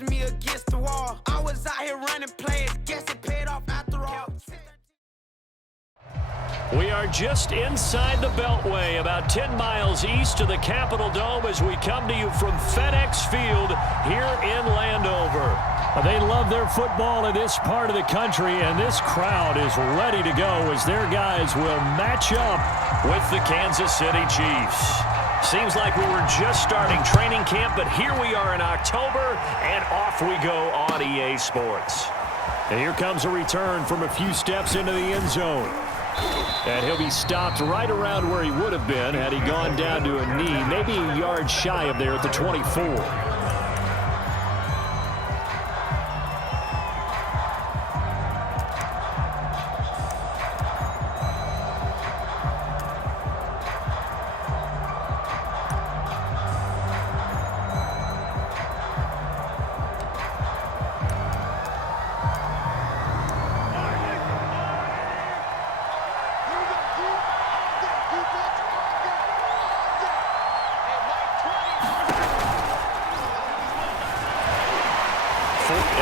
was me against the wall. I was out here running plays, guess it paid off after all. We are just inside the Beltway, about 10 miles east of the Capitol Dome as we come to you from FedEx Field here in Landover. They love their football in this part of the country, and this crowd is ready to go as their guys will match up with the Kansas City Chiefs. Seems like we were just starting training camp, but here we are in October, and off we go on EA Sports. And here comes a return from a few steps into the end zone. And he'll be stopped right around where he would have been had he gone down to a knee, maybe a yard shy of there at the 24.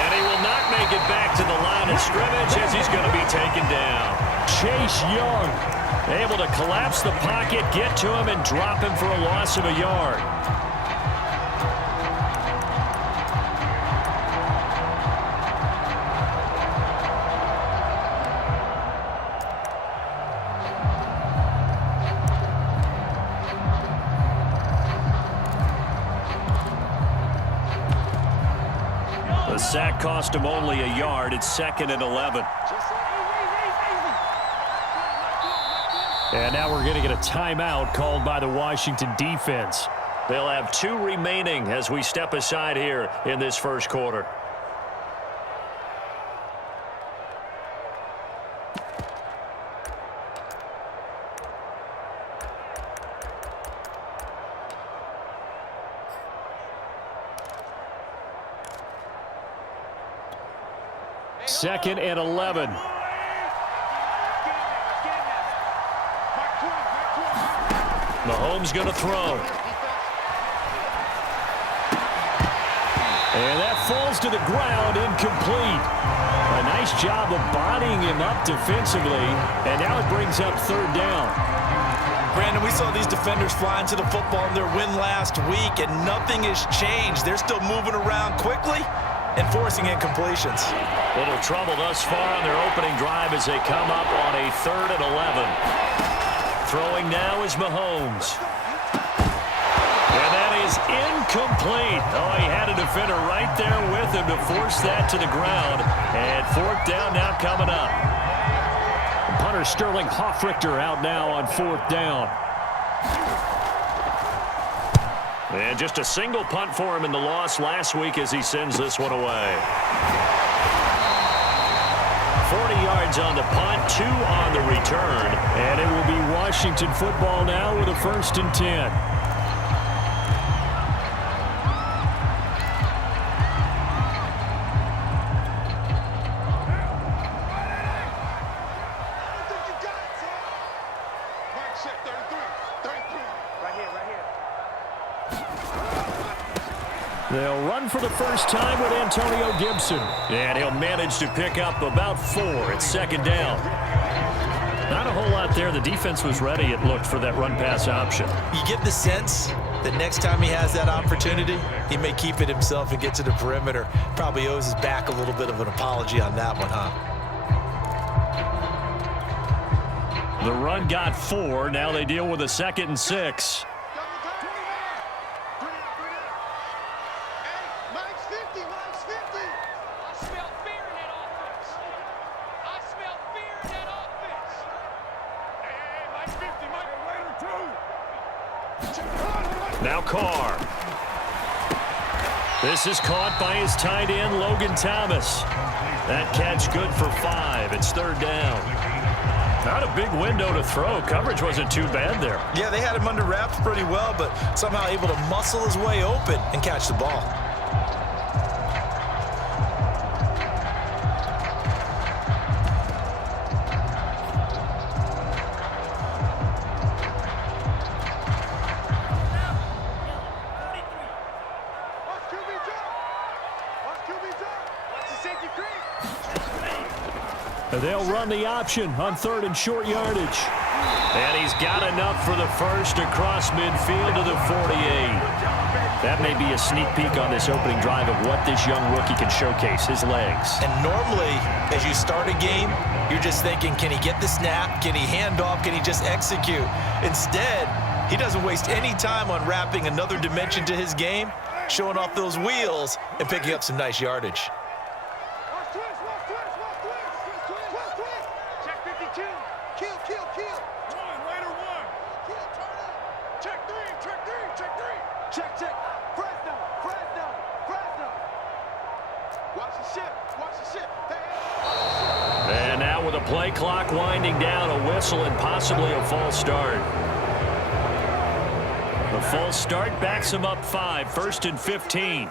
And he will not make it back to the line of scrimmage as he's going to be taken down. Chase Young able to collapse the pocket, get to him, and drop him for a loss of a yard. The sack cost him only a yard. It's 2nd and 11. And now we're going to get a timeout called by the Washington defense. They'll have 2 remaining as we step aside here in this first quarter. Second and 11. Mahomes going to throw. And that falls to the ground, incomplete. A nice job of bodying him up defensively, and now it brings up 3rd down. Brandon, we saw these defenders fly into the football in their win last week, and nothing has changed. They're still moving around quickly and forcing incompletions. Little trouble thus far on their opening drive as they come up on a 3rd and 11. Throwing now is Mahomes. And that is incomplete. Oh, he had a defender right there with him to force that to the ground. And 4th down now coming up. Punter Sterling Hoffrichter out now on 4th down. And just a single punt for him in the loss last week as he sends this one away. 40 yards on the punt, 2 on the return. And it will be Washington football now with a 1st and 10. They'll run for the first time with Antonio Gibson. And he'll manage to pick up about 4. It's 2nd down. Not a whole lot there. The defense was ready, it looked, for that run-pass option. You get the sense that next time he has that opportunity, he may keep it himself and get to the perimeter. Probably owes his back a little bit of an apology on that one, huh? The run got 4. Now they deal with a 2nd and 6. Now Carr. This is caught by his tight end, Logan Thomas. That catch good for 5. It's 3rd down. Not a big window to throw. Coverage wasn't too bad there. Yeah, they had him under wraps pretty well, but somehow able to muscle his way open and catch the ball. They'll run the option on 3rd and short yardage. And he's got enough for the first across midfield to the 48. That may be a sneak peek on this opening drive of what this young rookie can showcase, his legs. And normally, as you start a game, you're just thinking, can he get the snap? Can he hand off? Can he just execute? Instead, he doesn't waste any time on wrapping another dimension to his game, showing off those wheels, and picking up some nice yardage. And now with the play clock winding down, a whistle and possibly a false start. The false start backs him up 5, 1st and 15.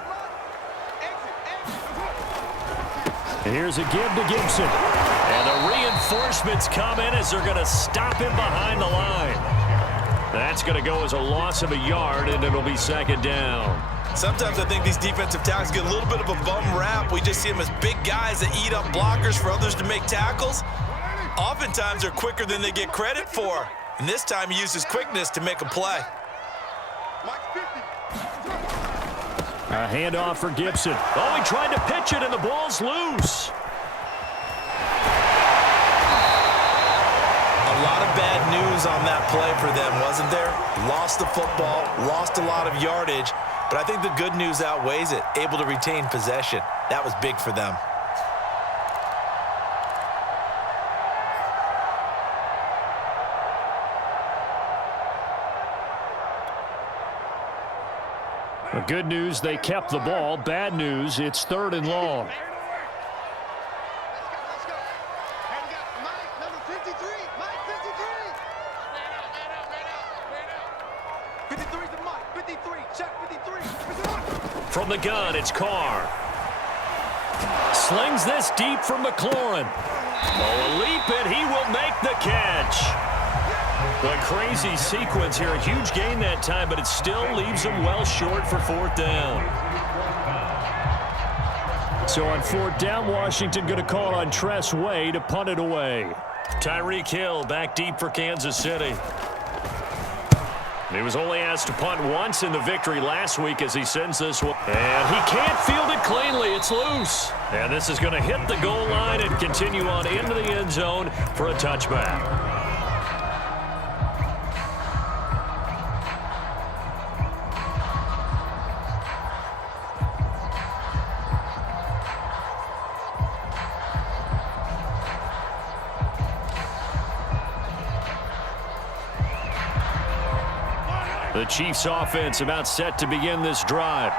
And here's a give to Gibson. And the reinforcements come in as they're going to stop him behind the line. That's going to go as a loss of a yard, and it'll be 2nd down. Sometimes I think these defensive tackles get a little bit of a bum rap. We just see them as big guys that eat up blockers for others to make tackles. Oftentimes they're quicker than they get credit for. And this time he uses quickness to make a play. A handoff for Gibson. Oh, he tried to pitch it, and the ball's loose. A lot of bad news on that play for them, wasn't there? Lost the football, lost a lot of yardage, but I think the good news outweighs it. Able to retain possession. That was big for them. The good news, they kept the ball. Bad news, it's 3rd and long. From the gun, it's Carr. Slings this deep for McLaurin. Oh, a leap, and he will make the catch. The crazy sequence here. A huge gain that time, but it still leaves him well short for 4th down. So on 4th down, Washington going to call on Tress Way to punt it away. Tyreek Hill back deep for Kansas City. He was only asked to punt once in the victory last week as he sends this one. And he can't field it cleanly. It's loose. And this is going to hit the goal line and continue on into the end zone for a touchback. The Chiefs offense about set to begin this drive.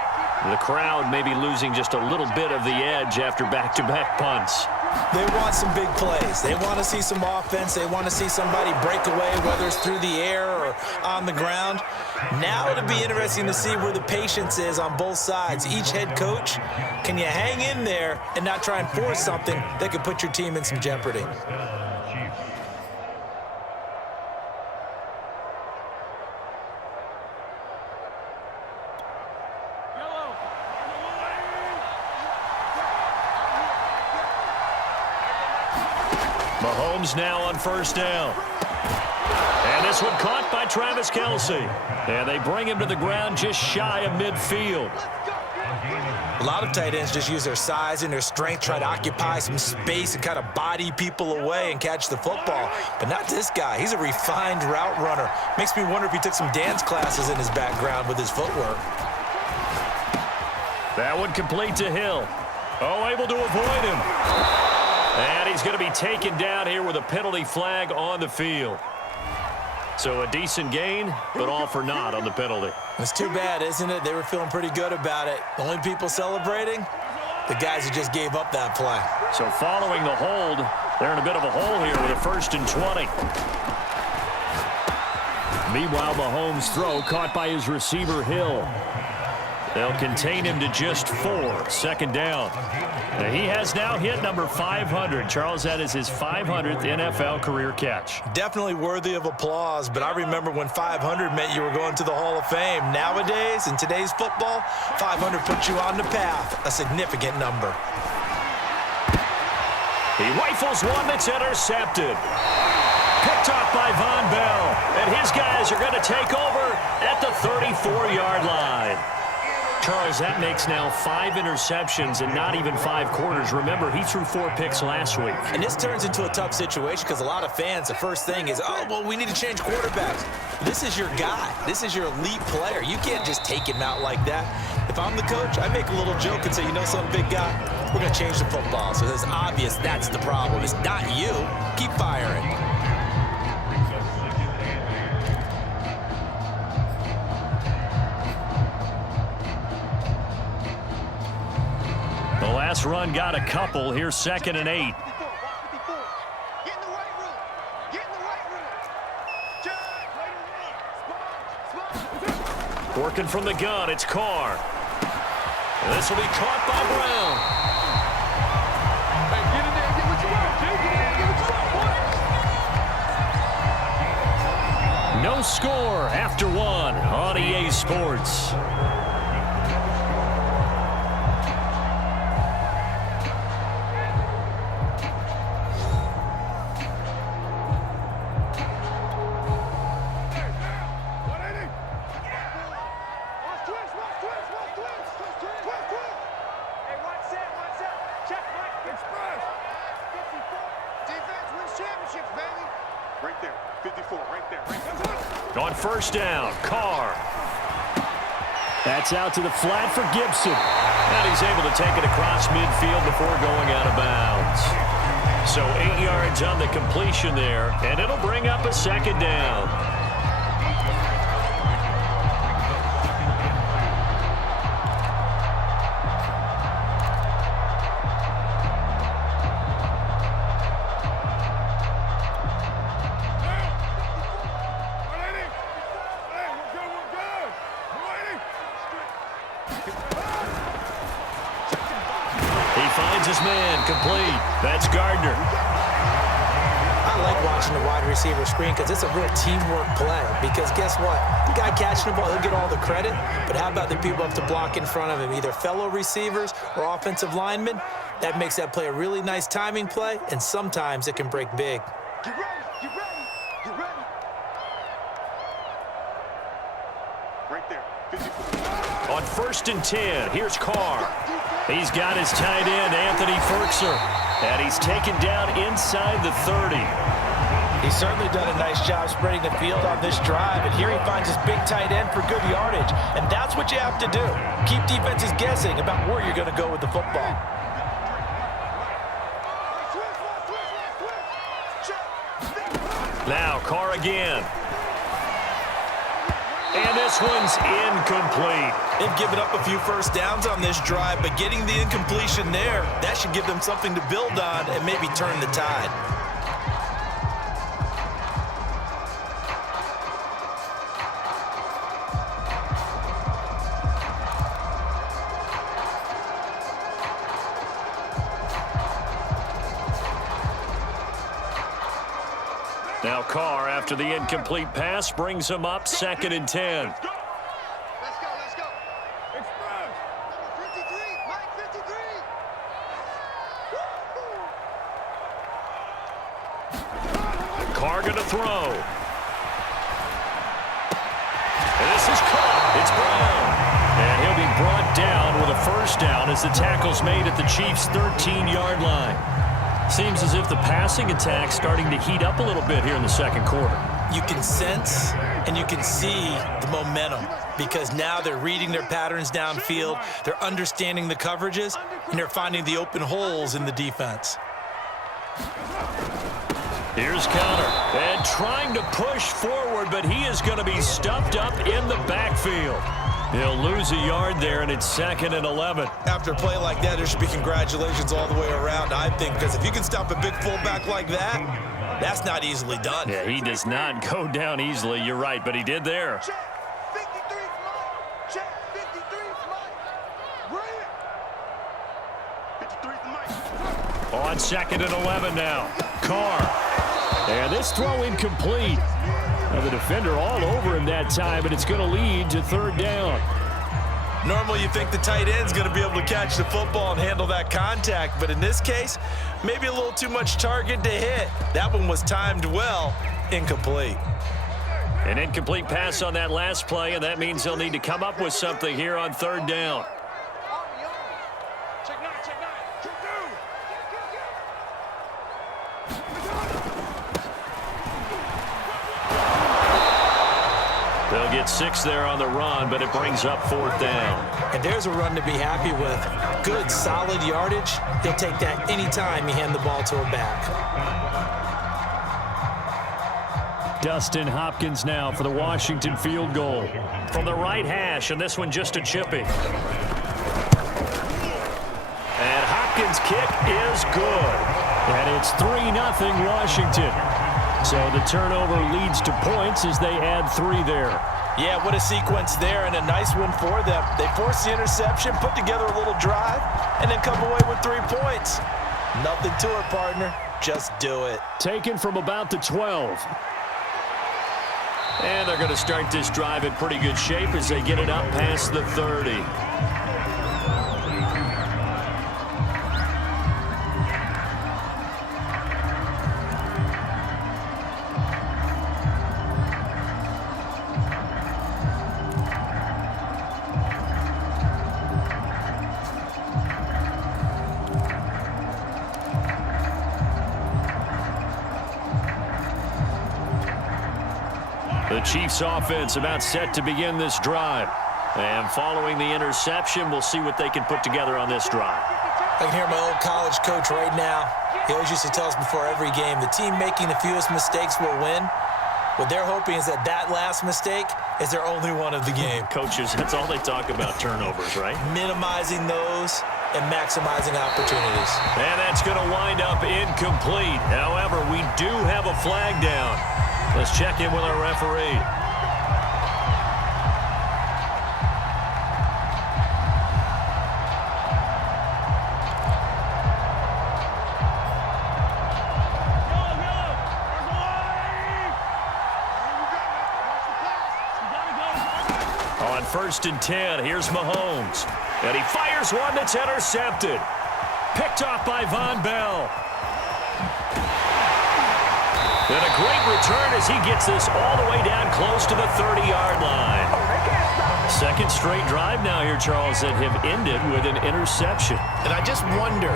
The crowd may be losing just a little bit of the edge after back-to-back punts. They want some big plays. They want to see some offense. They want to see somebody break away, whether it's through the air or on the ground. Now it'll be interesting to see where the patience is on both sides. Each head coach, can you hang in there and not try and force something that could put your team in some jeopardy? Mahomes now on 1st down. And this one caught by Travis Kelce. And they bring him to the ground just shy of midfield. A lot of tight ends just use their size and their strength, try to occupy some space and kind of body people away and catch the football. But not this guy. He's a refined route runner. Makes me wonder if he took some dance classes in his background with his footwork. That one complete to Hill. Oh, able to avoid him. And he's going to be taken down here with a penalty flag on the field. So a decent gain, but all for naught on the penalty. It's too bad, isn't it? They were feeling pretty good about it. The only people celebrating, the guys who just gave up that play. So following the hold, they're in a bit of a hole here with a 1st and 20. Meanwhile, Mahomes' throw caught by his receiver, Hill. They'll contain him to just 4, 2nd down. Now, he has now hit number 500. Charles, that is his 500th NFL career catch. Definitely worthy of applause, but I remember when 500 meant you were going to the Hall of Fame. Nowadays, in today's football, 500 puts you on the path, a significant number. He rifles one that's intercepted. Picked off by Von Bell. And his guys are going to take over at the 34-yard line. Charles, that makes now 5 interceptions and not even 5 quarters. Remember, he threw 4 picks last week. And this turns into a tough situation because a lot of fans, the first thing is, oh, well, we need to change quarterbacks. This is your guy. This is your elite player. You can't just take him out like that. If I'm the coach, I make a little joke and say, you know something, big guy? We're going to change the football. So it's obvious that's the problem. It's not you. Keep firing. The last run got a couple. Here's 2nd and 8. Working from the gun, it's Carr. And this will be caught by Brown. Hey, get in there and get what you want, Jay. Get in there and get what you want, boy. No score after 1 on EA Sports. On 1st down, Carr. That's out to the flat for Gibson. And he's able to take it across midfield before going out of bounds. So 8 yards on the completion there, and it'll bring up a 2nd down. His man complete. That's Gardner. I like watching the wide receiver screen because it's a real teamwork play. Because guess what? The guy catching the ball, he'll get all the credit. But how about the people up to block in front of him, either fellow receivers or offensive linemen? That makes that play a really nice timing play, and sometimes it can break big. Get ready, get ready, get ready. Right there, 54. On 1st and 10, here's Carr. He's got his tight end, Anthony Ferkser, and he's taken down inside the 30. He's certainly done a nice job spreading the field on this drive, and here he finds his big tight end for good yardage, and that's what you have to do. Keep defenses guessing about where you're going to go with the football. Now Carr again. And this one's incomplete. They've given up a few first downs on this drive, but getting the incompletion there, that should give them something to build on and maybe turn the tide. Now Carr, after the incomplete pass, brings him up 2nd and 10. Let's go, let's go. Express. Number 53, Mike 53. Carr going to throw. And this is caught. It's Brown. And he'll be brought down with a 1st down as the tackle's made at the Chiefs' 13-yard line. Seems as if the passing attack's starting to heat up a little bit here in the 2nd quarter. You can sense and you can see the momentum because now they're reading their patterns downfield, they're understanding the coverages, and they're finding the open holes in the defense. Here's Conner, and trying to push forward, but he is going to be stuffed up in the backfield. He'll lose a yard there, and it's 2nd and 11. After a play like that, there should be congratulations all the way around, I think, because if you can stop a big fullback like that, that's not easily done. Yeah, he does not go down easily. You're right, but he did there. Check 53 Mike. Check 53 Mike. Bring it. 53 Mike. On 2nd and 11 now. Carr. And this throw incomplete. Now the defender all over him that time, but it's going to lead to 3rd down. Normally you think the tight end's going to be able to catch the football and handle that contact, but in this case, maybe a little too much target to hit. That one was timed well, incomplete. An incomplete pass on that last play, and that means they'll need to come up with something here on third down. They'll get 6 there on the run, but it brings up fourth down. And there's a run to be happy with. Good, solid yardage. He'll take that anytime you hand the ball to a back. Dustin Hopkins now for the Washington field goal. From the right hash, and this one just a chippy. And Hopkins' kick is good. And it's 3-0 Washington. So the turnover leads to points as they add 3 there. Yeah, what a sequence there, and a nice one for them. They force the interception, put together a little drive, and then come away with 3 points. Nothing to it, partner. Just do it. Taken from about the 12. And they're going to start this drive in pretty good shape as they get it up past the 30. The Chiefs offense about set to begin this drive. And following the interception, we'll see what they can put together on this drive. I can hear my old college coach right now. He always used to tell us before every game, the team making the fewest mistakes will win. What they're hoping is that that last mistake is their only one of the game. Coaches, that's all they talk about, turnovers, right? Minimizing those and maximizing opportunities. And that's going to wind up incomplete. However, we do have a flag down. Let's check in with our referee. On 1st and 10, here's Mahomes. And he fires one that's intercepted. Picked off by Von Bell. And a great return as he gets this all the way down close to the 30-yard line. Second straight drive now here, Charles, that have ended with an interception. And I just wonder,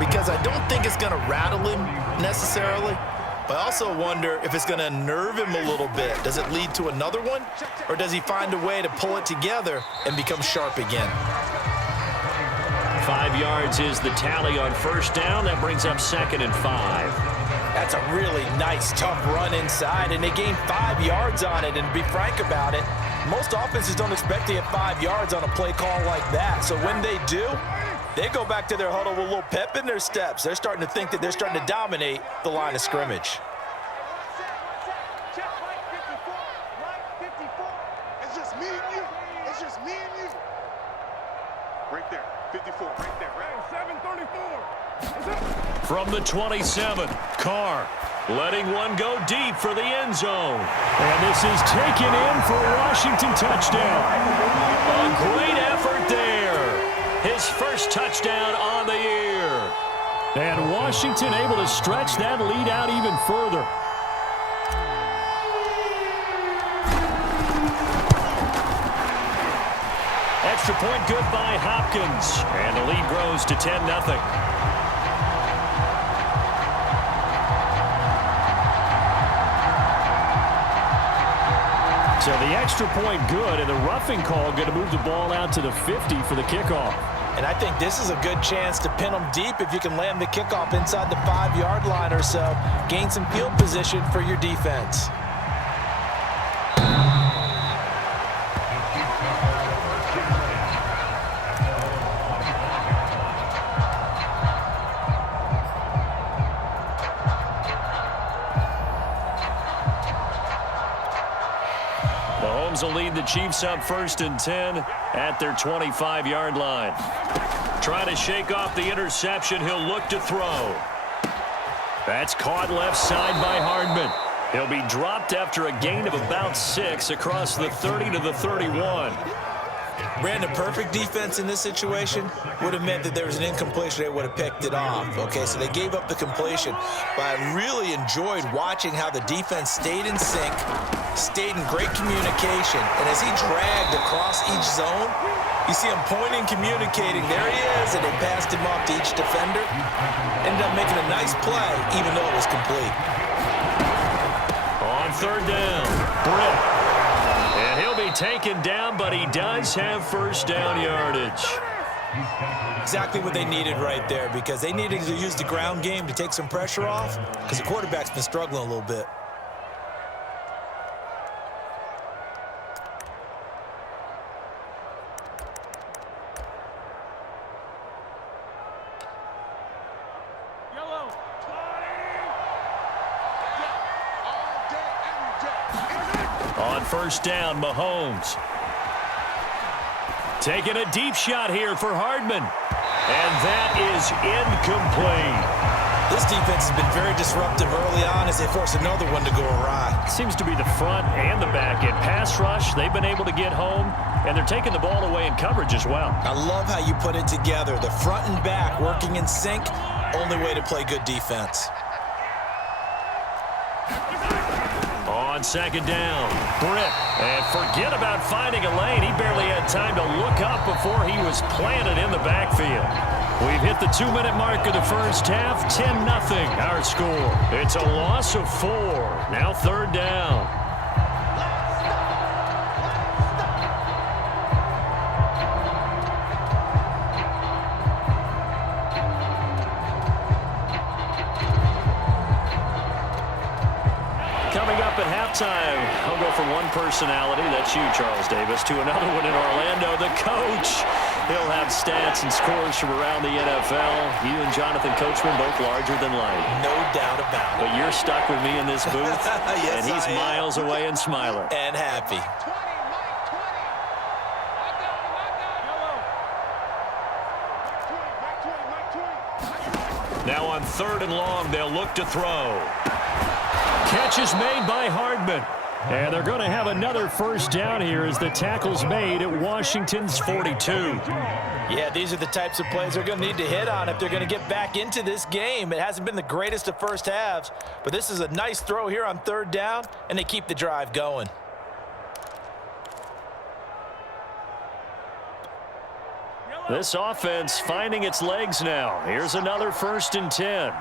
because I don't think it's going to rattle him necessarily, but I also wonder if it's going to nerve him a little bit. Does it lead to another one, or does he find a way to pull it together and become sharp again? 5 yards is the tally on first down. That brings up 2nd and 5. That's a really nice, tough run inside, and they gained 5 yards on it. And to be frank about it, most offenses don't expect to get 5 yards on a play call like that. So when they do, they go back to their huddle with a little pep in their steps. They're starting to think that they're starting to dominate the line of scrimmage. It's just me and you. It's just me and you. Right there. 54. Right there. Right. 734. From the 27, Carr letting one go deep for the end zone. And this is taken in for a Washington touchdown. A great effort there. His first touchdown on the year. And Washington able to stretch that lead out even further. Extra point good by Hopkins. And the lead grows to 10-0. So the extra point good, and the roughing call going to move the ball out to the 50 for the kickoff. And I think this is a good chance to pin them deep if you can land the kickoff inside the 5-yard line or so. Gain some field position for your defense. Mahomes will lead the Chiefs up 1st and 10 at their 25-yard line. Trying to shake off the interception. He'll look to throw. That's caught left side by Hardman. He'll be dropped after a gain of about 6 across the 30 to the 31. Ran the perfect defense in this situation would have meant that there was an incompletion. They would have picked it off. Okay, so they gave up the completion. But I really enjoyed watching how the defense stayed in sync, stayed in great communication. And as he dragged across each zone, you see him pointing, communicating. There he is, and they passed him off to each defender. Ended up making a nice play, even though it was complete. On third down, Britt. And he'll be taken down, but he does have first down yardage. Exactly what they needed right there, because they needed to use the ground game to take some pressure off, because the quarterback's been struggling a little bit. On first down, Mahomes. Taking a deep shot here for Hardman. And that is incomplete. This defense has been very disruptive early on as they force another one to go awry. Seems to be the front and the back end. Pass rush, they've been able to get home, and they're taking the ball away in coverage as well. I love how you put it together. The front and back working in sync, only way to play good defense. On second down, Britt. And forget about finding a lane. He barely had time to look up before he was planted in the backfield. We've hit the 2-minute mark of the first half. 10-0 our score. It's a loss of 4. Now third down. Coming up at halftime, I'll go from one personality, that's you, Charles Davis, to another one in Orlando, the coach. He'll have stats and scores from around the NFL. You and Jonathan Coachman, both larger than life. No doubt about it. But you're stuck with me in this booth, Yes, and he's I am. miles away and smiling. And happy. Now on third and long, they'll look to throw. Catch is made by Hardman. And they're going to have another first down here as the tackle's made at Washington's 42. Yeah, these are the types of plays they're going to need to hit on if they're going to get back into this game. It hasn't been the greatest of first halves, but this is a nice throw here on third down, and they keep the drive going. This offense finding its legs now. Here's another 1st and 10.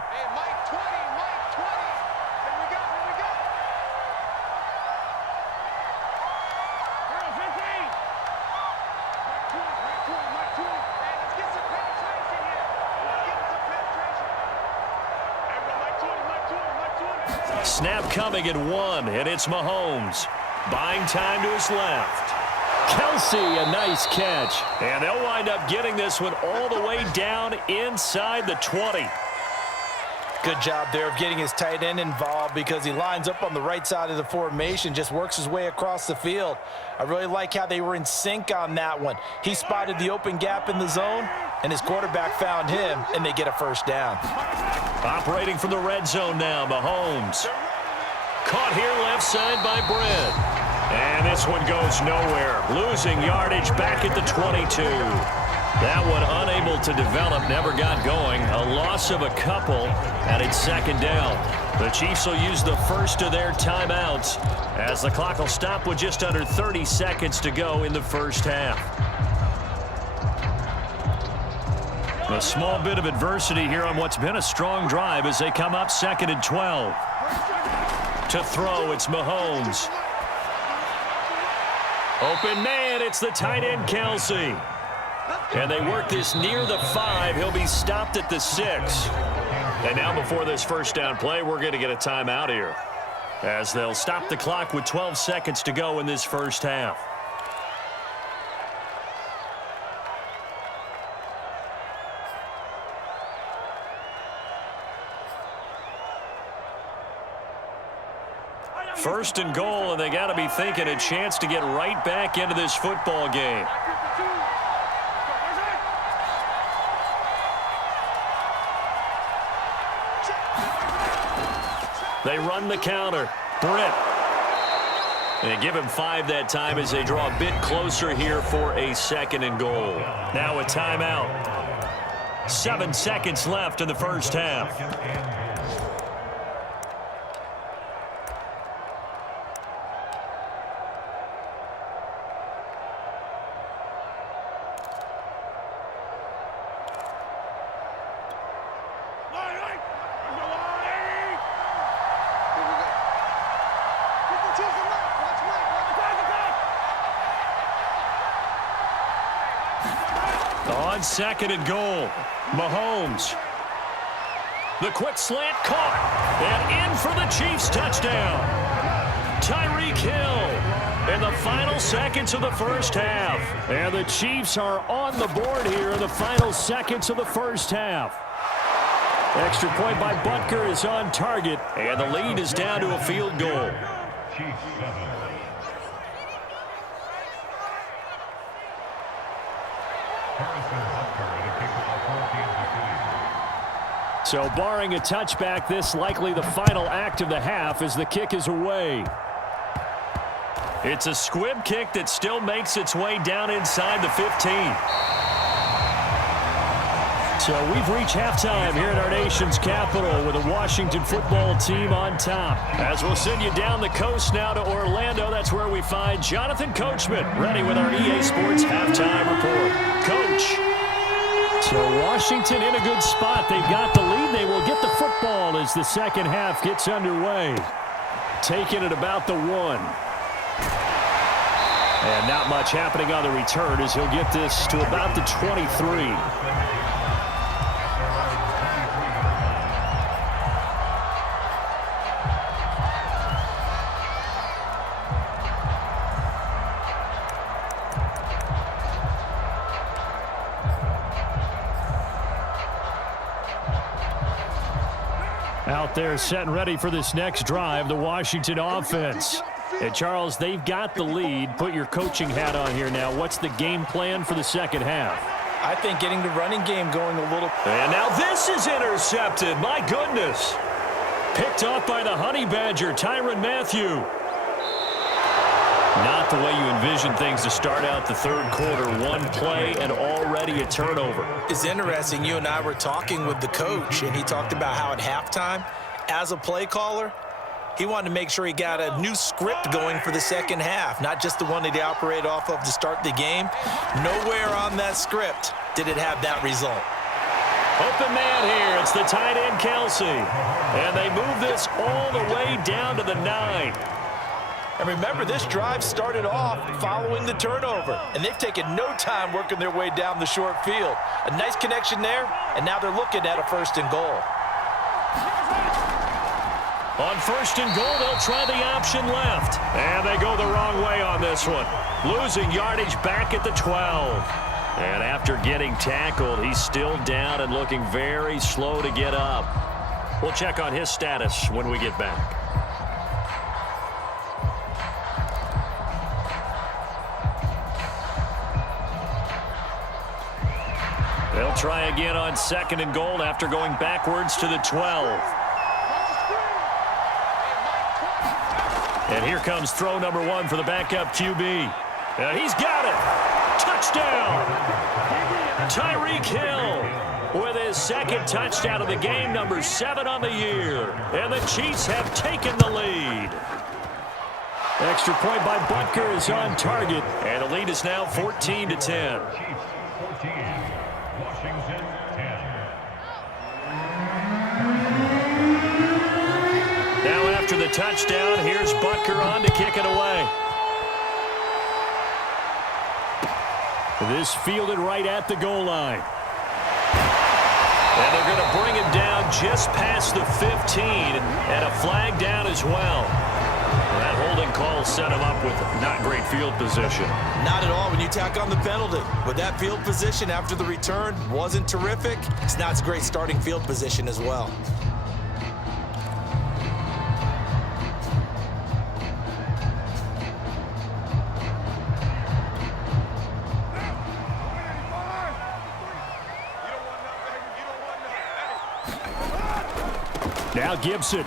Snap coming at 1, and it's Mahomes. Buying time to his left. Kelsey, a nice catch. And they'll wind up getting this one all the way down inside the 20. Good job there of getting his tight end involved because he lines up on the right side of the formation, just works his way across the field. I really like how they were in sync on that one. He spotted the open gap in the zone, and his quarterback found him, and they get a first down. Operating from the red zone now, Mahomes. Caught here left side by Britt. And this one goes nowhere. Losing yardage back at the 22. That one unable to develop, never got going. A loss of a couple, and it's second down. The Chiefs will use the first of their timeouts as the clock will stop with just under 30 seconds to go in the first half. A small bit of adversity here on what's been a strong drive as they come up 2nd and 12. To throw, it's Mahomes. Open man, it's the tight end, Kelsey. And they work this near the 5. He'll be stopped at the 6. And now before this first down play, we're going to get a timeout here, as they'll stop the clock with 12 seconds to go in this first half. First and goal, and they got to be thinking a chance to get right back into this football game. They run the counter. Britt. And give him 5 that time as they draw a bit closer here for a 2nd and goal. Now a timeout. 7 seconds left in the first half. On 2nd and goal, Mahomes. The quick slant caught. And in for the Chiefs touchdown. Tyreek Hill in the final seconds of the first half. And the Chiefs are on the board here in the final seconds of the first half. Extra point by Butker is on target. And the lead is down to a field goal. So barring a touchback, this likely the final act of the half as the kick is away. It's a squib kick that still makes its way down inside the 15. So we've reached halftime here in our nation's capital with the Washington football team on top. As we'll send you down the coast now to Orlando, that's where we find Jonathan Coachman ready with our EA Sports halftime report. Coach. So Washington in a good spot. They've got the lead. They will get the football as the second half gets underway. Taking it about the 1. And not much happening on the return as he'll get this to about the 23. Out there set and ready for this next drive, the Washington offense. And Charles, they've got the lead. Put your coaching hat on here now. What's the game plan for the second half? I think getting the running game going a little. And now this is intercepted. My goodness. Picked off by the Honey Badger, Tyrann Mathieu. Not the way you envision things to start out the third quarter. One play and already a turnover. It's interesting. You and I were talking with the coach, and he talked about how at halftime, as a play caller, he wanted to make sure he got a new script going for the second half, not just the one that he operated off of to start the game. Nowhere on that script did it have that result. Open man here. It's the tight end, Kelsey. And they move this all the way down to the 9. And remember, this drive started off following the turnover, and they've taken no time working their way down the short field. A nice connection there, and now they're looking at a 1st and goal. On 1st and goal, they'll try the option left. And they go the wrong way on this one. Losing yardage back at the 12. And after getting tackled, he's still down and looking very slow to get up. We'll check on his status when we get back. They'll try again on 2nd and goal after going backwards to the 12. And here comes throw number 1 for the backup QB. And he's got it. Touchdown. Tyreek Hill with his 2nd touchdown of the game, number 7 on the year. And the Chiefs have taken the lead. Extra point by Butker is on target. And the lead is now 14-10. Now after the touchdown, here's Butker on to kick it away. This fielded right at the goal line. And they're going to bring him down just past the 15, and a flag down as well. That holding call set him up with not great field position. Not at all when you tack on the penalty. But that field position after the return wasn't terrific. It's not a great starting field position as well. Now Gibson.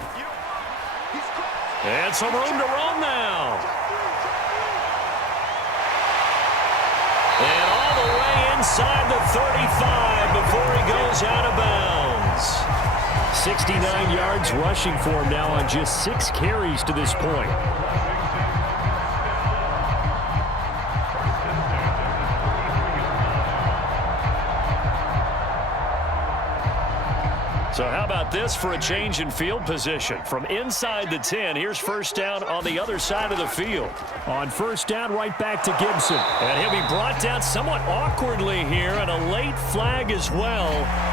And some room to run now. inside the 35 before he goes out of bounds. 69 yards rushing for him now on just 6 carries to this point. So how about this for a change in field position? From inside the 10, here's first down on the other side of the field. On first down, right back to Gibson. And he'll be brought down somewhat awkwardly here, and a late flag as well.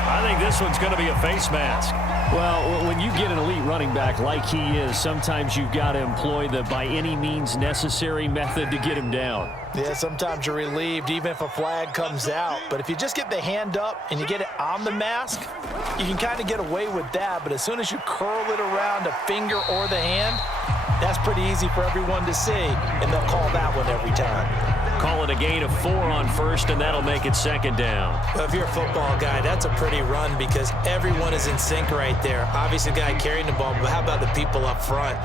I think this one's going to be a face mask. Well, when you get an elite running back like he is, sometimes you've got to employ the by any means necessary method to get him down. Yeah, sometimes you're relieved even if a flag comes out. But if you just get the hand up and you get it on the mask, you can kind of get away with that. But as soon as you curl it around a finger or the hand, that's pretty easy for everyone to see, and they'll call that one every time. Call it a gain of 4 on first, and that'll make it second down. Well, if you're a football guy, that's a pretty run because everyone is in sync right there. Obviously, the guy carrying the ball, but how about the people up front?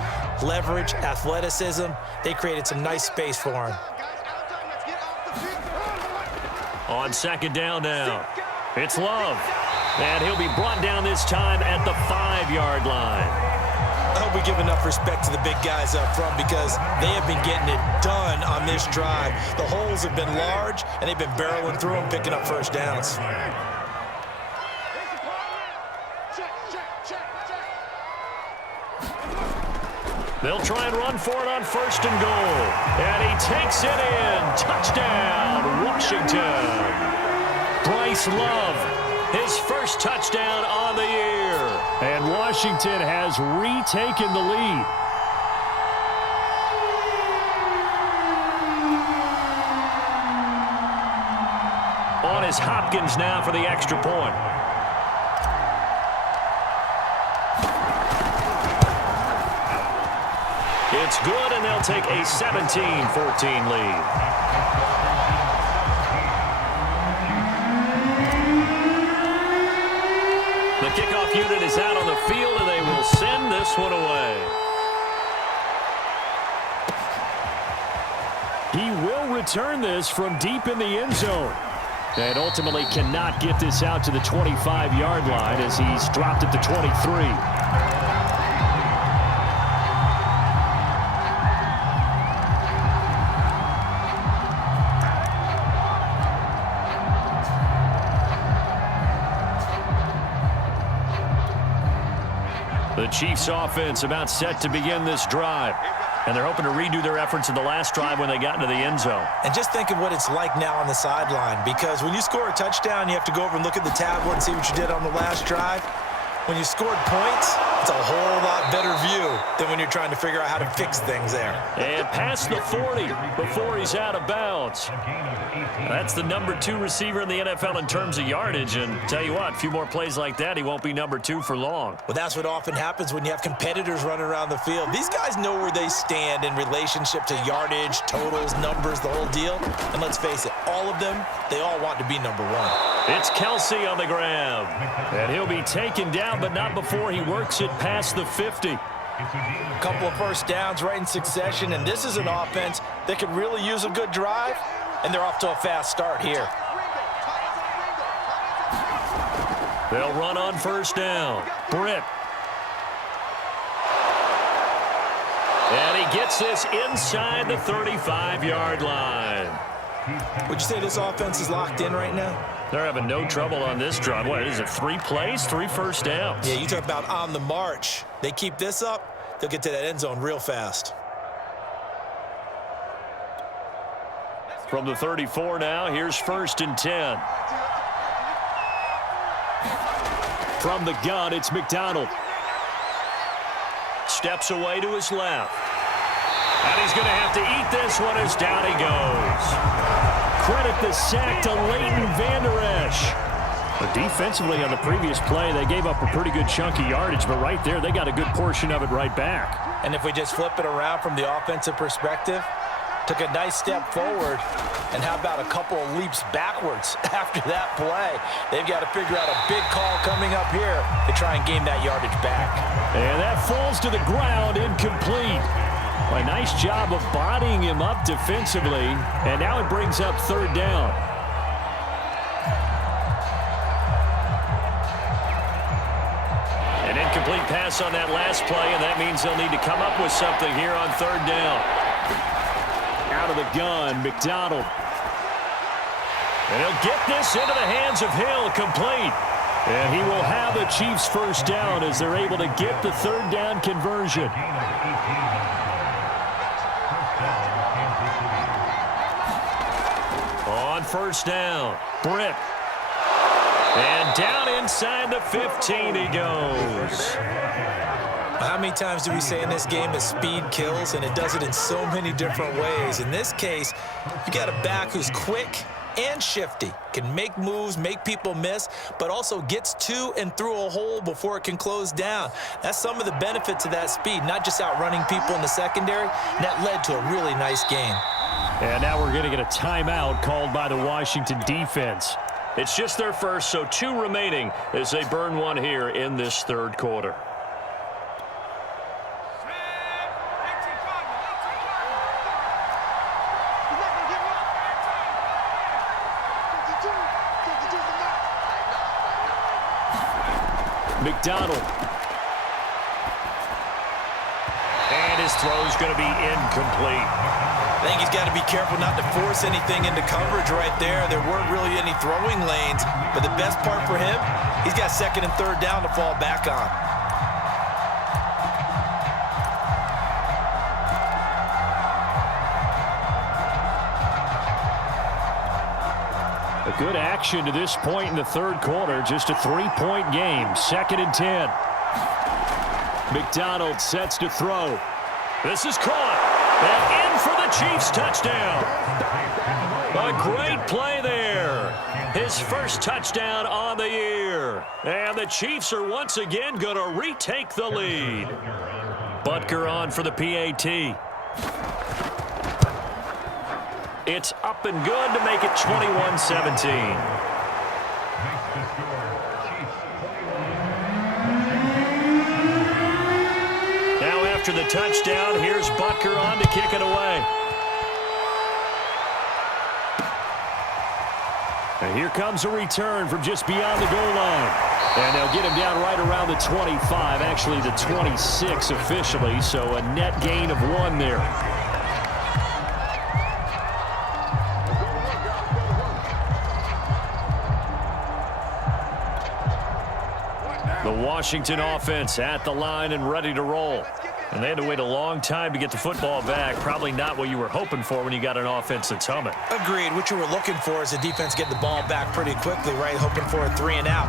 Leverage, athleticism, they created some nice space for him. On second down now, it's Love. And he'll be brought down this time at the 5-yard line. I hope we give enough respect to the big guys up front because they have been getting it done on this drive. The holes have been large, and they've been barreling through them, picking up first downs. They'll try and run for it on first and goal. And he takes it in. Touchdown, Washington. Bryce Love, his first touchdown on the year. And Washington has retaken the lead. On is Hopkins now for the extra point. It's good, and they'll take a 17-14 lead. The kickoff unit is out on the field, and they will send this one away. He will return this from deep in the end zone. And ultimately cannot get this out to the 25-yard line as he's dropped at the 23. The Chiefs offense about set to begin this drive. And they're hoping to redo their efforts in the last drive when they got into the end zone. And just think of what it's like now on the sideline, because when you score a touchdown, you have to go over and look at the tablet and see what you did on the last drive. When you scored points, it's a whole lot better view than when you're trying to figure out how to fix things there. And past the 40 before he's out of bounds. That's the number 2 receiver in the NFL in terms of yardage. And tell you what, a few more plays like that, he won't be number 2 for long. Well, that's what often happens when you have competitors running around the field. These guys know where they stand in relationship to yardage, totals, numbers, the whole deal. And let's face it, all of them, they all want to be number 1. It's Kelsey on the grab. And he'll be taken down, but not before he works it past the 50. A couple of first downs right in succession, and this is an offense that could really use a good drive, and they're off to a fast start here. They'll run on first down. Britt. And he gets this inside the 35-yard line. Would you say this offense is locked in right now? They're having no trouble on this drive. What is it, 3 plays, 3 first downs? Yeah, you talk about on the march. They keep this up, they'll get to that end zone real fast. From the 34 now, here's first and 10. From the gun, it's McDonald. Steps away to his left. And he's going to have to eat this one as down he goes. Credit the sack to Leighton Vander Esch. But defensively on the previous play, they gave up a pretty good chunk of yardage, but right there, they got a good portion of it right back. And if we just flip it around from the offensive perspective, took a nice step forward, and how about a couple of leaps backwards after that play? They've got to figure out a big call coming up here to try and gain that yardage back. And that falls to the ground, incomplete. A nice job of bodying him up defensively, and now it brings up third down. Incomplete pass on that last play, and that means they'll need to come up with something here on third down. Out of the gun, McDonald. And he'll get this into the hands of Hill, complete. And he will have the Chiefs first down as they're able to get the third down conversion. On first down, Britt. And down inside the 15 he goes. How many times do we say in this game that speed kills, and it does it in so many different ways? In this case, you got a back who's quick and shifty, can make moves, make people miss, but also gets to and through a hole before it can close down. That's some of the benefits of that speed, not just outrunning people in the secondary. And that led to a really nice game. And now we're going to get a timeout called by the Washington defense. It's just their first, so 2 remaining as they burn one here in this third quarter. McDonald. And his throw is going to be incomplete. I think he's got to be careful not to force anything into coverage right there. There weren't really any throwing lanes, but the best part for him, he's got second and third down to fall back on. A good action to this point in the third quarter. Just a 3-point game. 2nd and 10. McDonald sets to throw. This is caught. And in for the Chiefs touchdown. A great play there. His first touchdown on the year. And the Chiefs are once again going to retake the lead. Butker on for the PAT. It's up and good to make it 21-17. Now after the touchdown, here's Butker on to kick it away. And here comes a return from just beyond the goal line. And they'll get him down right around the 25, actually the 26 officially, so a net gain of 1 there. The Washington offense at the line and ready to roll. And they had to wait a long time to get the football back. Probably not what you were hoping for when you got an offense that's humming. Agreed. What you were looking for is the defense getting the ball back pretty quickly, right? Hoping for a 3 and out.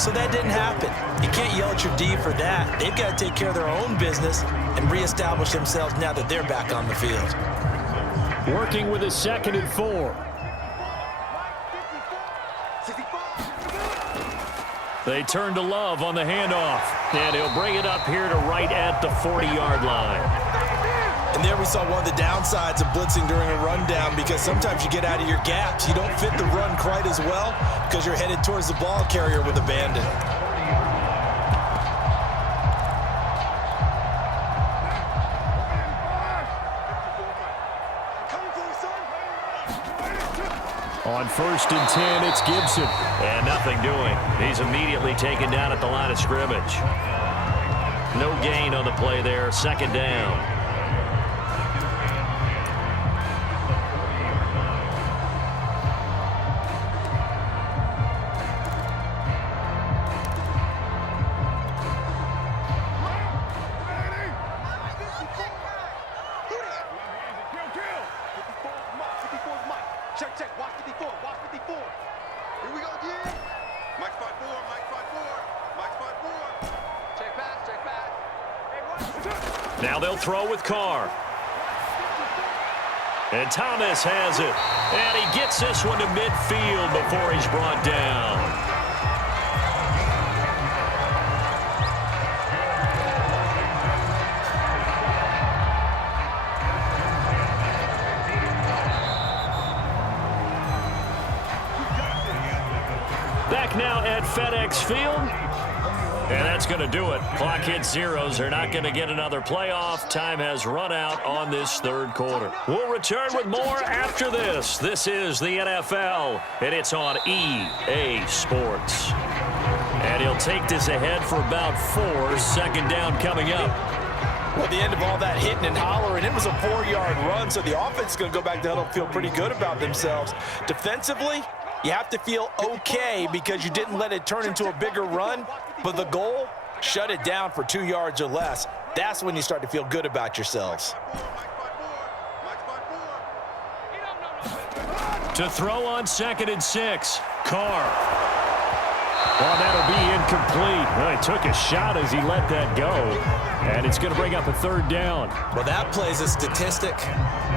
So that didn't happen. You can't yell at your D for that. They've got to take care of their own business and reestablish themselves now that they're back on the field. Working with a 2nd and 4. They turn to Love on the handoff. And he'll bring it up here to right at the 40-yard line. And there we saw one of the downsides of blitzing during a rundown, because sometimes you get out of your gaps. You don't fit the run quite as well because you're headed towards the ball carrier with abandon. On 1st and 10, it's Gibson. And nothing doing. He's immediately taken down at the line of scrimmage. No gain on the play there. 2nd down. Now they'll throw with Carr. And Thomas has it. And he gets this one to midfield before he's brought down. Back now at FedEx Field. And that's going to do it. Clock hits zeros. They're not going to get another playoff. Time has run out on this third quarter. We'll return with more after this. This is the NFL, and it's on EA Sports. And he'll take this ahead for about 4. Second down coming up. Well, at the end of all that hitting and hollering, it was a 4-yard run, so the offense is going to go back to huddle and feel pretty good about themselves. Defensively, you have to feel okay because you didn't let it turn into a bigger run, but the goal, shut it down for 2 yards or less. That's when you start to feel good about yourselves. To throw on 2nd and 6, Carr. Well, that'll be incomplete. Well, he took a shot as he let that go, and it's going to bring up a 3rd down. Well, that plays a statistic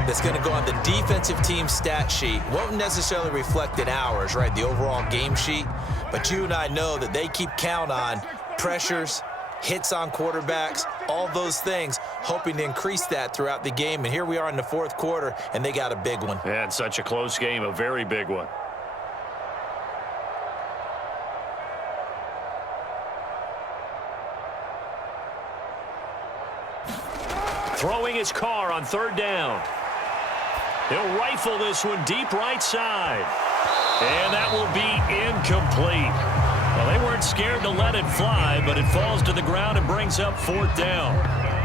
that's going to go on the defensive team stat sheet. Won't necessarily reflect in ours, right, the overall game sheet, but you and I know that they keep count on pressures, hits on quarterbacks, all those things, hoping to increase that throughout the game. And here we are in the 4th quarter, and they got a big one. And such a close game, a very big one. Throwing his Carr on 3rd down. He'll rifle this one deep right side. And that will be incomplete. Well, they weren't scared to let it fly, but it falls to the ground and brings up 4th down.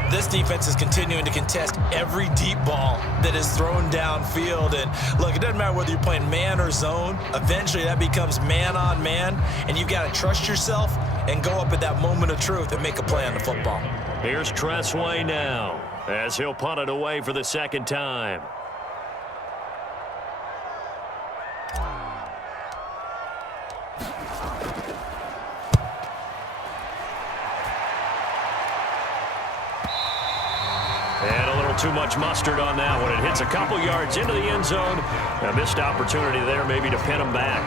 This defense is continuing to contest every deep ball that is thrown downfield. And, look, it doesn't matter whether you're playing man or zone. Eventually, that becomes man-on-man, and you've got to trust yourself and go up at that moment of truth and make a play on the football. Here's Tressway now as he'll punt it away for the 2nd time. And a little too much mustard on that one. It hits a couple yards into the end zone. A missed opportunity there maybe to pin him back.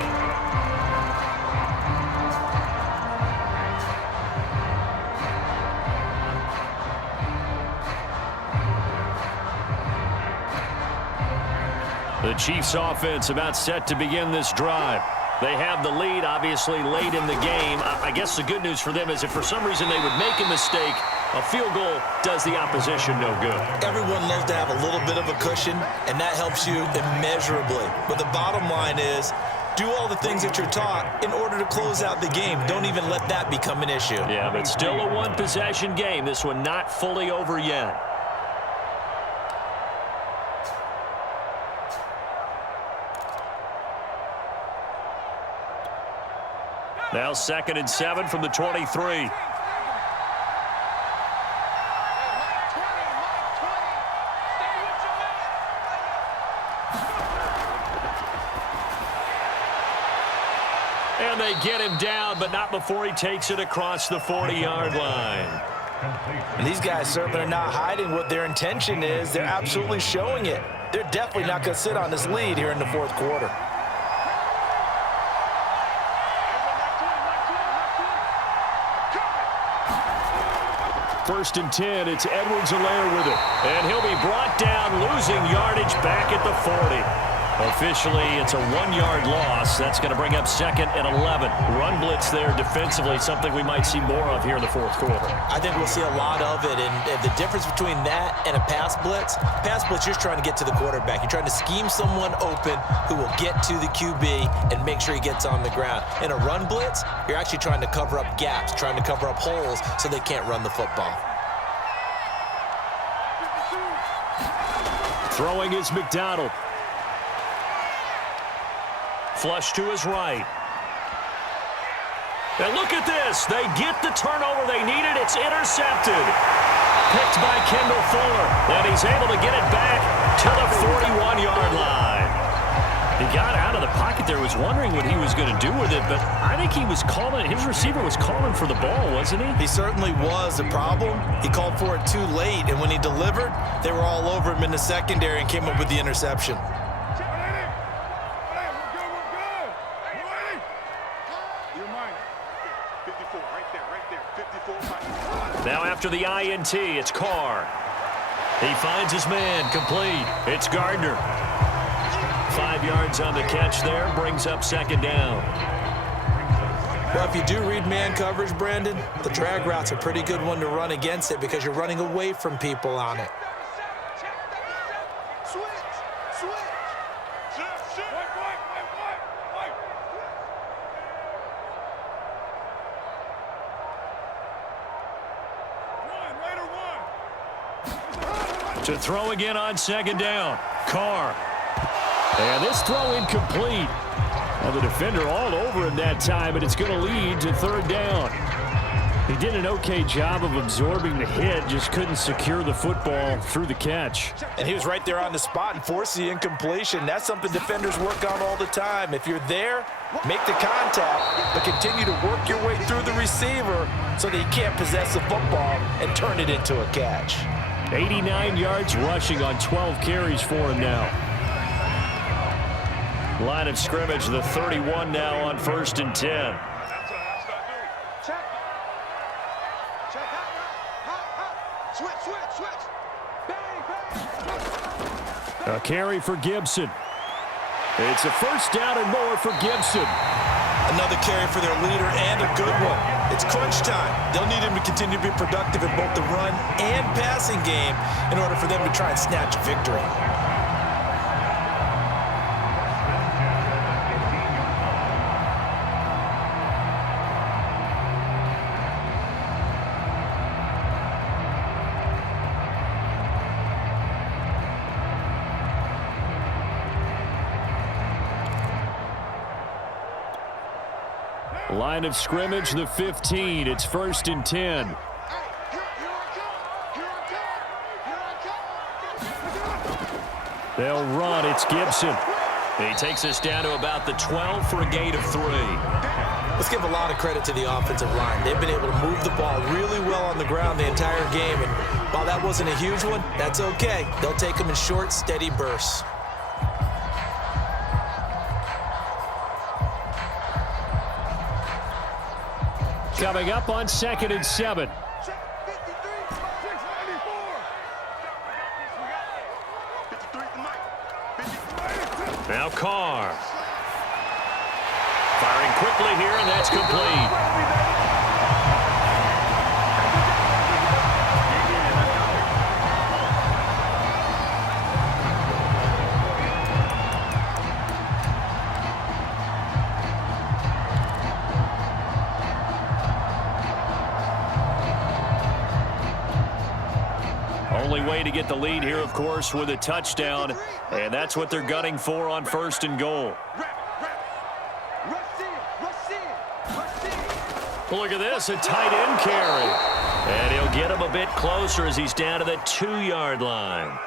The Chiefs offense about set to begin this drive. They have the lead, obviously, late in the game. I guess the good news for them is if for some reason they would make a mistake, a field goal does the opposition no good. Everyone loves to have a little bit of a cushion, and that helps you immeasurably. But the bottom line is, do all the things that you're taught in order to close out the game. Don't even let that become an issue. Yeah, but still a one-possession game. This one not fully over yet. Now 2nd and 7 from the 23. And they get him down, but not before he takes it across the 40-yard line. And these guys certainly are not hiding what their intention is. They're absolutely showing it. They're definitely not going to sit on this lead here in the 4th quarter. First and 10, it's Edwards-Helaire with it. And he'll be brought down, losing yardage back at the 40. Officially, it's a 1-yard loss. That's going to bring up 2nd and 11. Run blitz there defensively, something we might see more of here in the 4th quarter. I think we'll see a lot of it, and the difference between that and a pass blitz, you're just trying to get to the quarterback. You're trying to scheme someone open who will get to the QB and make sure he gets on the ground. In a run blitz, you're actually trying to cover up gaps, trying to cover up holes so they can't run the football. Throwing is McDonald. Flush to his right. And look at this. They get the turnover they needed. It's intercepted. Picked by Kendall Fuller. And he's able to get it back to the 41-yard line. He got out of the pocket there, was wondering what he was going to do with it, but I think he was calling, his receiver was calling for the ball, wasn't he? He certainly was. The problem, he called for it too late, and when he delivered, they were all over him in the secondary and came up with the interception. Now after the INT, it's Carr. He finds his man, complete. It's Gardner. 5 yards on the catch there, brings up 2nd down. Well, if you do read man coverage, Brandon, the drag route's a pretty good one to run against it because you're running away from people on it. To throw again on second down. Carr. And this throw incomplete. And the defender all over him that time, and it's going to lead to third down. He did an okay job of absorbing the hit, just couldn't secure the football through the catch. And he was right there on the spot and forced the incompletion. That's something defenders work on all the time. If you're there, make the contact, but continue to work your way through the receiver so that he can't possess the football and turn it into a catch. 89 yards rushing on 12 carries for him now. Line of scrimmage, the 31 now on 1st and 10. A carry for Gibson. It's a first down and more for Gibson. Another carry for their leader and a good one. It's crunch time. They'll need him to continue to be productive in both the run and passing game in order for them to try and snatch a victory. Line of scrimmage, the 15. It's 1st and 10. They'll run. It's Gibson. He takes us down to about the 12 for a gain of 3. Let's give a lot of credit to the offensive line. They've been able to move the ball really well on the ground the entire game. And while that wasn't a huge one, that's okay. They'll take them in short, steady bursts. Coming up on 2nd and 7. Now Carr. Firing quickly here, and that's complete. Only way to get the lead here, of course, with a touchdown, and that's what they're gunning for on 1st and goal. Look at this, a tight end carry. And he'll get him a bit closer as he's down to the 2-yard line.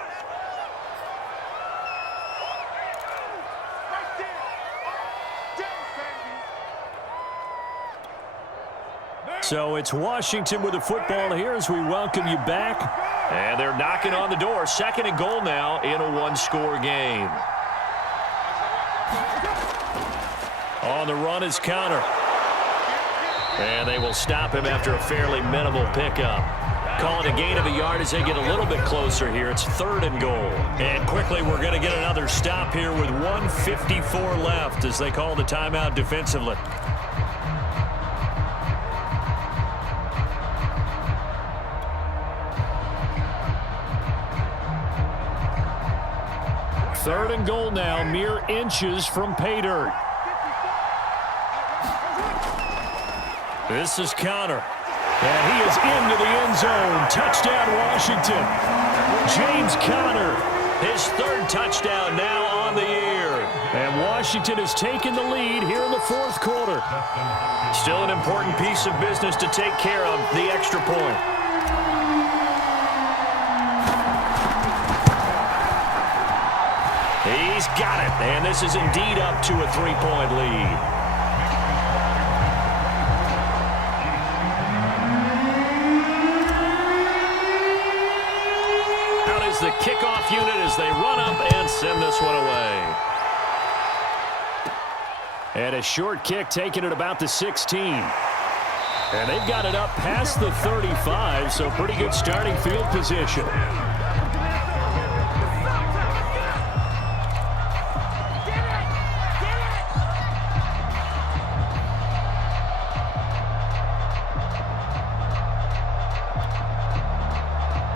So it's Washington with the football here as we welcome you back. And they're knocking on the door. 2nd and goal now in a one-score game. On the run is Connor. And they will stop him after a fairly minimal pickup. Calling a gain of a yard as they get a little bit closer here. It's 3rd and goal. And quickly we're going to get another stop here with 1:54 left as they call the timeout defensively. Third and goal now, mere inches from pay dirt. This is Connor. And he is into the end zone. Touchdown, Washington. James Conner, his 3rd touchdown now on the year. And Washington has taken the lead here in the 4th quarter. Still an important piece of business to take care of, the extra point. He's got it, and this is indeed up to a 3-point lead. Out is the kickoff unit as they run up and send this one away. And a short kick taken at about the 16. And they've got it up past the 35, so pretty good starting field position.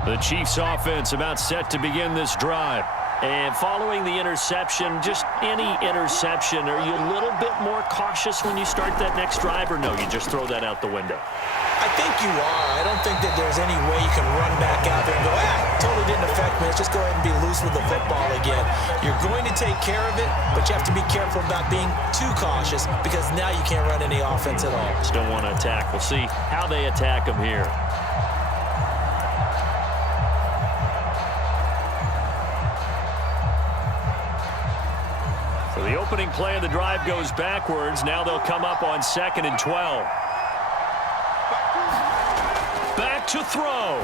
The Chiefs offense about set to begin this drive. And following the interception, just any interception, are you a little bit more cautious when you start that next drive, or no, you just throw that out the window? I think you are. I don't think that there's any way you can run back out there and go, totally didn't affect me. Let's just go ahead and be loose with the football again. You're going to take care of it, but you have to be careful about being too cautious because now you can't run any offense at all. Still want to attack. We'll see how they attack them here. So the opening play of the drive goes backwards. Now they'll come up on 2nd and 12. Back to throw.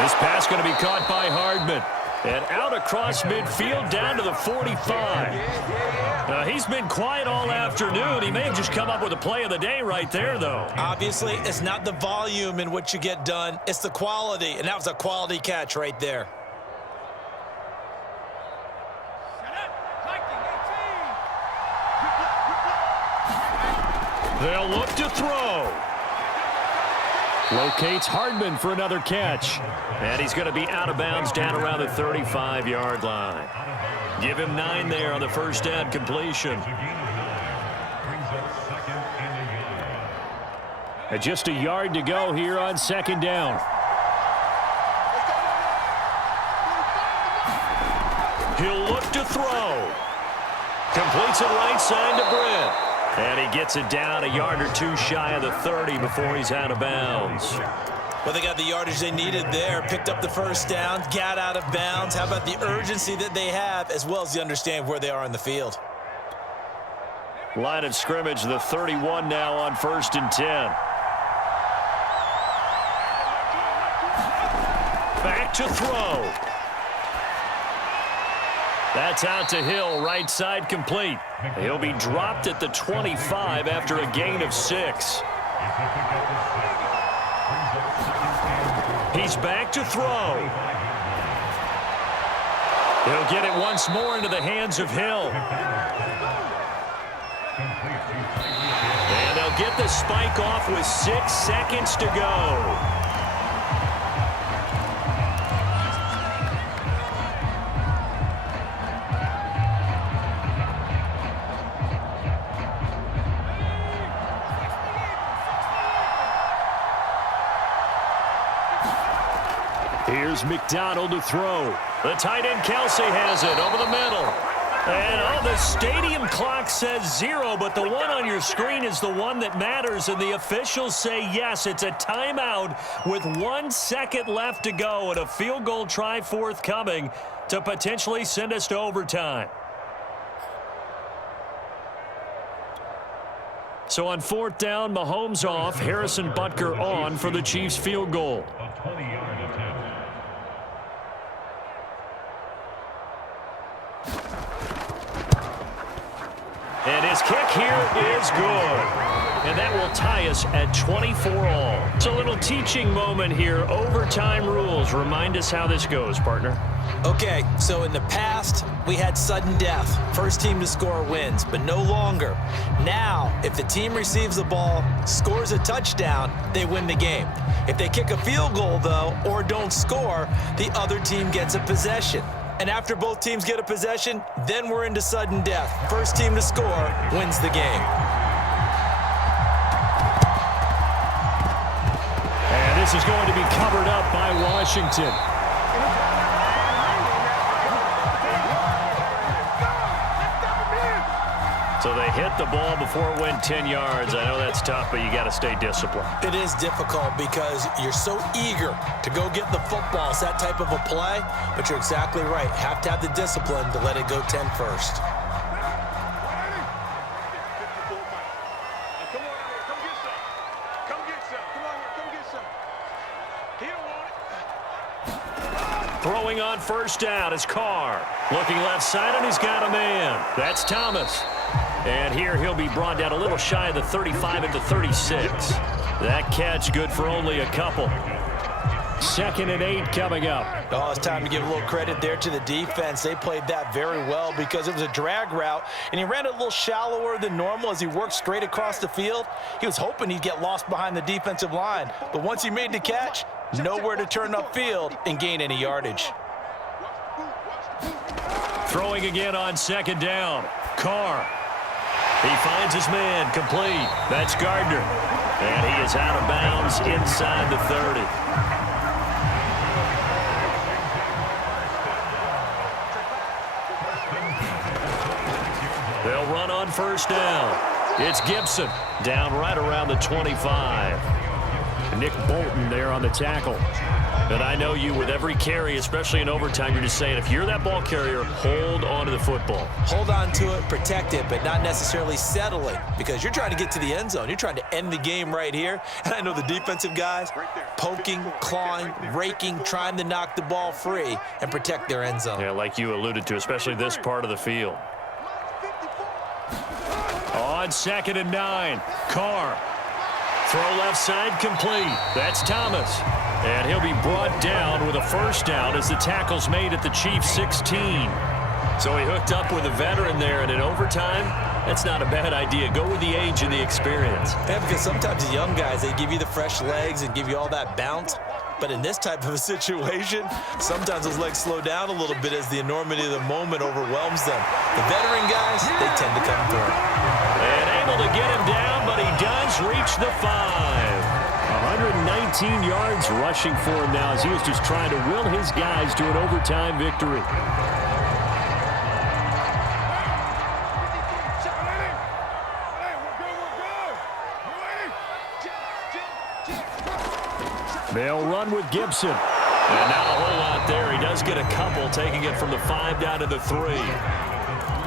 This pass going to be caught by Hardman. And out across midfield down to the 45. He's been quiet all afternoon. He may have just come up with a play of the day right there, though. Obviously, it's not the volume in what you get done. It's the quality, and that was a quality catch right there. They'll look to throw. Locates Hardman for another catch. And he's going to be out of bounds down around the 35-yard line. Give him 9 there on the first down completion. And just a yard to go here on 2nd down. He'll look to throw. Completes it right side to Britt. And he gets it down a yard or two shy of the 30 before he's out of bounds. Well, they got the yardage they needed there, picked up the first down, got out of bounds. How about the urgency that they have, as well as the understand where they are in the field? Line of scrimmage, the 31 now on 1st and 10. Back to throw. That's out to Hill, right side complete. He'll be dropped at the 25 after a gain of 6. He's back to throw. He'll get it once more into the hands of Hill. And they'll get the spike off with 6 seconds to go. Here's McDonald to throw. The tight end Kelsey has it over the middle. And the stadium clock says 0, but the one on your screen is the one that matters, and the officials say yes, it's a timeout with 1 second left to go and a field goal try forthcoming to potentially send us to overtime. So on 4th down, Mahomes off, Harrison Butker on for the Chiefs field goal. And his kick here is good. And that will tie us at 24 all. It's a little teaching moment here. Overtime rules. Remind us how this goes, partner. Okay, so in the past, we had sudden death. First team to score wins, but no longer. Now, if the team receives the ball, scores a touchdown, they win the game. If they kick a field goal, though, or don't score, the other team gets a possession. And after both teams get a possession, then we're into sudden death. First team to score wins the game. And this is going to be covered up by Washington. So they hit the ball before it went 10 yards. I know that's tough, but you got to stay disciplined. It is difficult because you're so eager to go get the football. It's that type of a play, but you're exactly right. Have to have the discipline to let it go 10 first. Throwing on first down is Carr. Looking left side, and he's got a man. That's Thomas. And here he'll be brought down a little shy of the 35 at the 36. That catch good for only a couple. 2nd and 8 coming up. Oh, it's time to give a little credit there to the defense. They played that very well because it was a drag route, and he ran a little shallower than normal as he worked straight across the field. He was hoping he'd get lost behind the defensive line, but once he made the catch, nowhere to turn upfield and gain any yardage. Throwing again on 2nd down. Carr. He finds his man, complete. That's Gardner. And he is out of bounds inside the 30. They'll run on first down. It's Gibson down right around the 25. Nick Bolton there on the tackle. And I know you, with every carry, especially in overtime, you're just saying, if you're that ball carrier, hold on to the football. Hold on to it, protect it, but not necessarily settling, because you're trying to get to the end zone. You're trying to end the game right here. And I know the defensive guys poking, clawing, raking, trying to knock the ball free and protect their end zone. Yeah, like you alluded to, especially this part of the field. On 2nd and 9, Carr. Throw left side, complete. That's Thomas. And he'll be brought down with a first down as the tackle's made at the Chiefs' 16. So he hooked up with a veteran there, and in overtime, that's not a bad idea. Go with the age and the experience. Yeah, because sometimes the young guys, they give you the fresh legs and give you all that bounce. But in this type of a situation, sometimes those legs slow down a little bit as the enormity of the moment overwhelms them. The veteran guys, they tend to come through. And able to get him down, but he does reach the 5. 119 yards rushing for him now as he was just trying to will his guys to an overtime victory. They'll run with Gibson. And not a whole lot there. He does get a couple, taking it from the 5 down to the 3.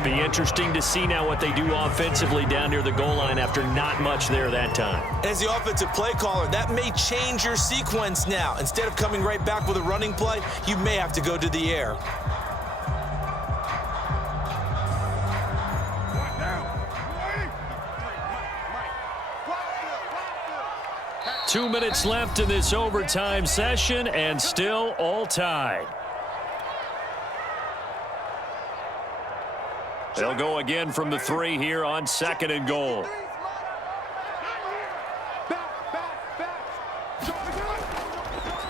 Be interesting to see now what they do offensively down near the goal line after not much there that time. As the offensive play caller, that may change your sequence now. Instead of coming right back with a running play, you may have to go to the air. Two minutes left in this overtime session, and still all tied. They'll go again from the 3 here on 2nd and goal.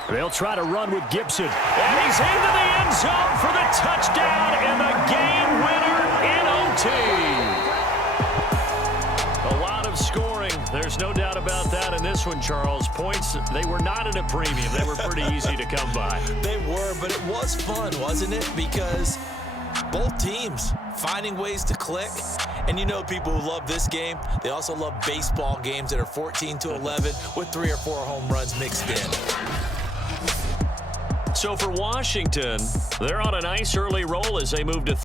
They'll try to run with Gibson. And he's into the end zone for the touchdown and the game winner in OT. A lot of scoring. There's no doubt about that in this one, Charles. Points, they were not at a premium. They were pretty easy to come by. They were, but it was fun, wasn't it? Because both teams finding ways to click. And you know people who love this game, they also love baseball games that are 14-11 with 3 or 4 home runs mixed in. So for Washington, they're on a nice early roll as they move to